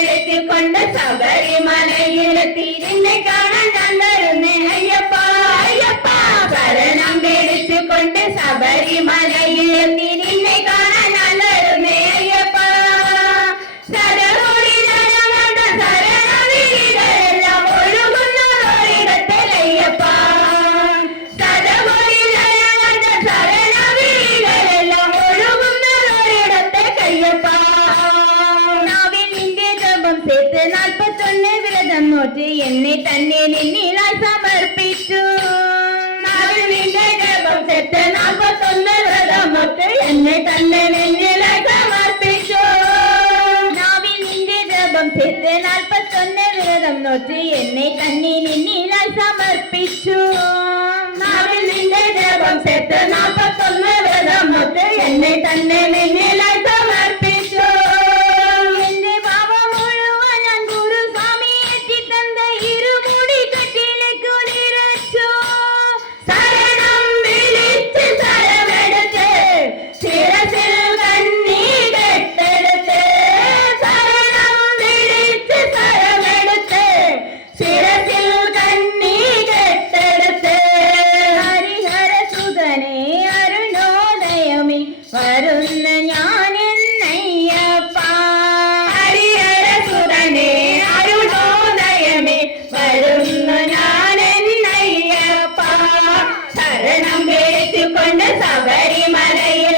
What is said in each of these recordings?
எடுத்து கொண்ட சபரிமலையில் திருந்து காண நல்ல போட்டு என்னை தண்ணீர் நின்னாய் சமர்ப்பிச்சு என்னை தண்ணி நின்னாய் சமர்ப்பிச்சு நாவில் நின்று ஜபம் செத்து நாற்பத்தொன்னு விரதம் என்னை தண்ணி நின்று சரணம் வேத்து கொண்ட சபரிமலையில்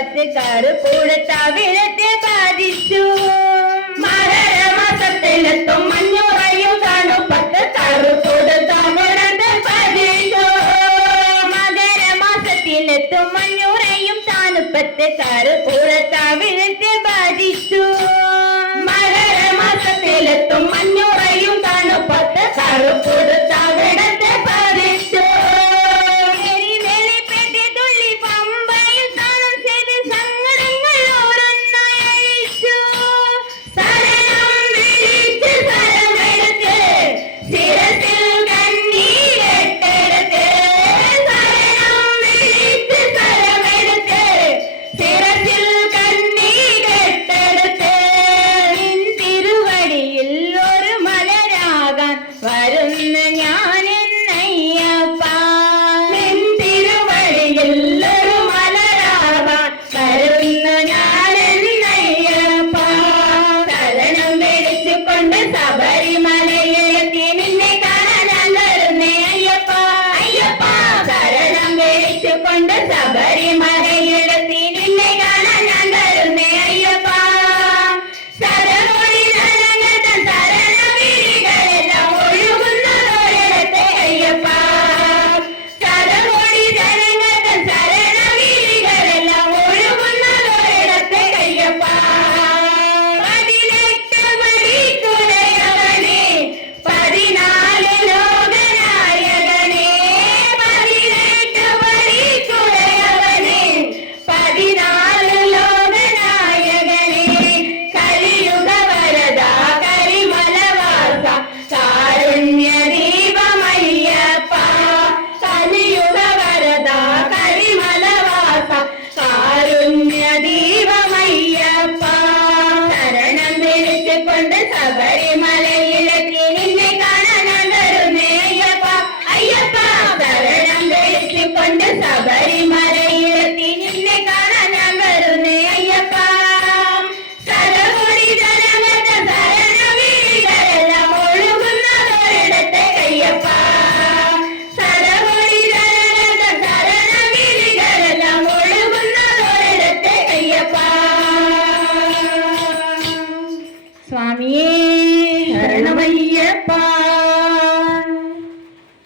പത്രക്കാര് കൂടത്ത വിലത്തെ സാധിച്ചു മാസത്തിലെത്തും മഞ്ഞോറയും കാണും പത്രക്കാര് കൂടത്ത വിലത്തെ സാധിച്ചു മകര മാസത്തിലെത്തും മഞ്ഞോറയും താണു പത്രക്കാര്